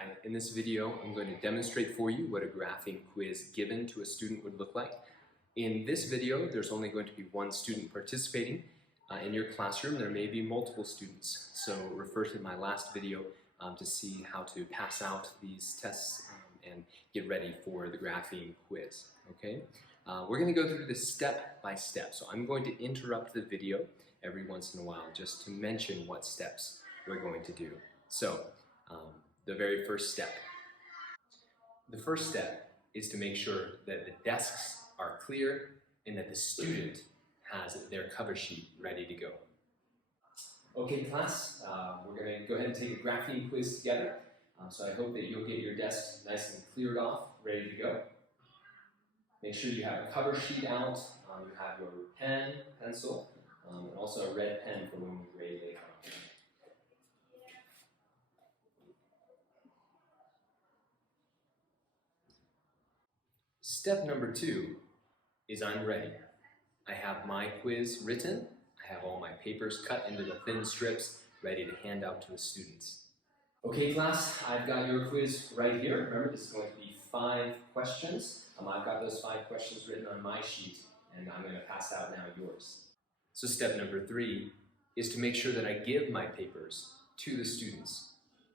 Hi, in this video I'm going to demonstrate for you what a grapheme quiz given to a student would look like. In this video there's only going to be one student participating. In your classroom there may be multiple students, so refer to my last video to see how to pass out these tests and get ready for the grapheme quiz. Okay? We're going to go through this step by step, so I'm going to interrupt the video every once in a while just to mention what steps we're going to do. So, the very first step. The first step is to make sure that the desks are clear and that the student has their cover sheet ready to go. Okay class, we're going to go ahead and take a grapheme quiz together. So I hope that you'll get your desk nice and cleared off, ready to go. Make sure you have a cover sheet out, you have your pen, pencil, and also a red pen for when we grade later on. Step number 2 is I'm ready. I have my quiz written, I have all my papers cut into the thin strips, ready to hand out to the students. Okay class, I've got your quiz right here. Remember, this is going to be 5 questions. I've got those 5 questions written on my sheet, and I'm going to pass out now yours. So step number 3 is to make sure that I give my papers to the students.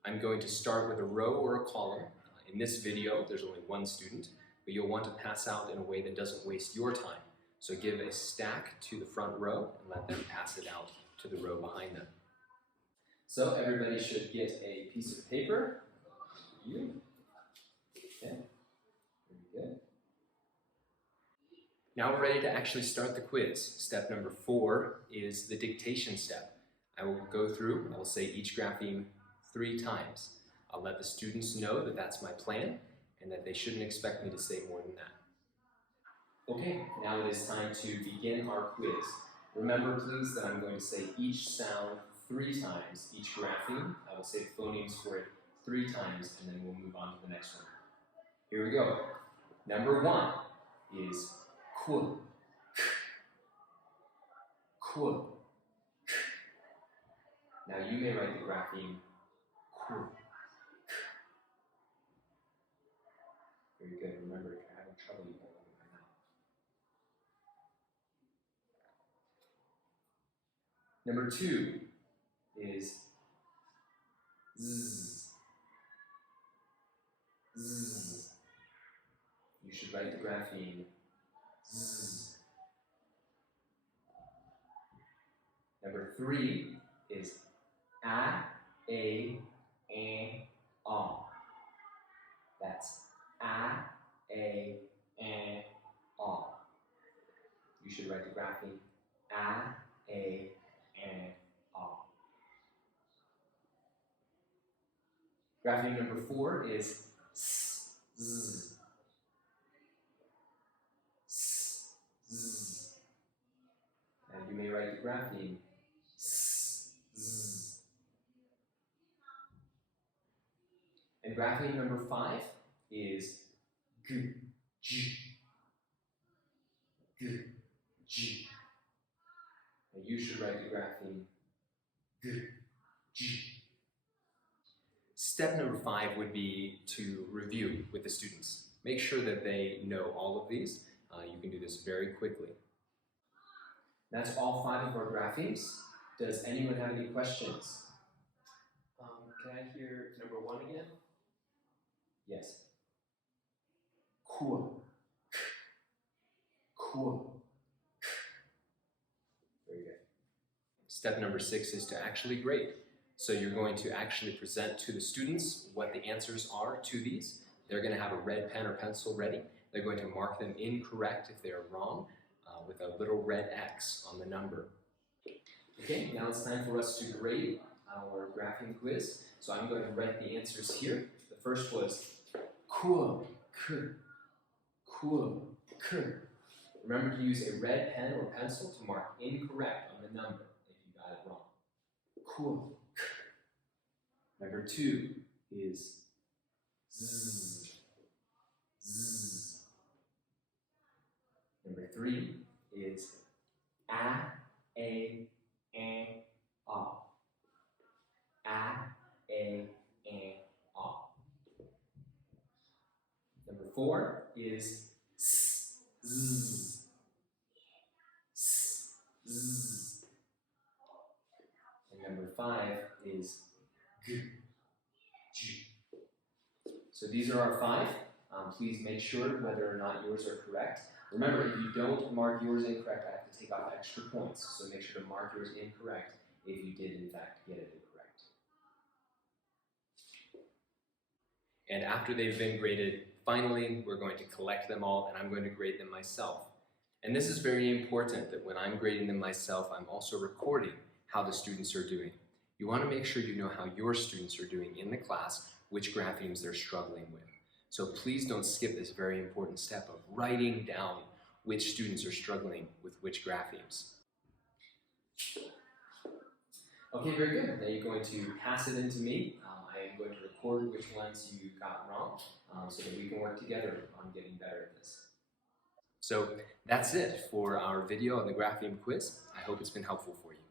I'm going to start with a row or a column. In this video, there's only one student, but you'll want to pass out in a way that doesn't waste your time. So give a stack to the front row and let them pass it out to the row behind them. So everybody should get a piece of paper. Okay, very good. Now we're ready to actually start the quiz. Step number 4 is the dictation step. I will go through, I will say each grapheme 3 times. I'll let the students know that that's my plan and that they shouldn't expect me to say more than that. Okay, now it is time to begin our quiz. Remember please that I'm going to say each sound 3 times, each grapheme. I will say the phonemes for it 3 times and then we'll move on to the next one. Here we go. Number 1 is cool. Cool. Now you may write the grapheme cool. Very good. Remember, if you're having trouble, you can let me know. Number 2 is zzz. Zzz. You should write the grapheme zzz. Number 3 is a, ah. That's ah. You should write the grapheme ah. Grapheme number 4 is s, z. S, z. And you may write the grapheme s, z. And grapheme number 5 is g, j. G, j. And you should write the grapheme g, j. Step number 5 would be to review with the students. Make sure that they know all of these. You can do this very quickly. That's all 5 of our graphemes. Does anyone have any questions? Can I hear number 1 again? Yes. Cool. Cool. Very good. Step number 6 is to actually grade. So you're going to actually present to the students what the answers are to these. They're going to have a red pen or pencil ready. They're going to mark them incorrect if they are wrong with a little red X on the number. Okay, now it's time for us to grade our grapheme quiz. So I'm going to write the answers here. The first was cool, cool, Remember to use a red pen or pencil to mark incorrect on the number if you got it wrong. Cool. Number 2 is zzz, zzz. Number 3 is a, ah. A, ah. 4 is s, z, s, z. And number 5 is g, g. So these are our 5. Please make sure whether or not yours are correct. Remember, if you don't mark yours incorrect, I have to take off extra points. So make sure to mark yours incorrect if you did in fact get it incorrect. And after they've been graded, finally, we're going to collect them all and I'm going to grade them myself. And this is very important that when I'm grading them myself, I'm also recording how the students are doing. You want to make sure you know how your students are doing in the class, which graphemes they're struggling with. So please don't skip this very important step of writing down which students are struggling with which graphemes. Okay, very good. Then you're going to pass it in to me. I am going to record which ones you got wrong so that we can work together on getting better at this. So that's it for our video on the Grapheme Quiz. I hope it's been helpful for you.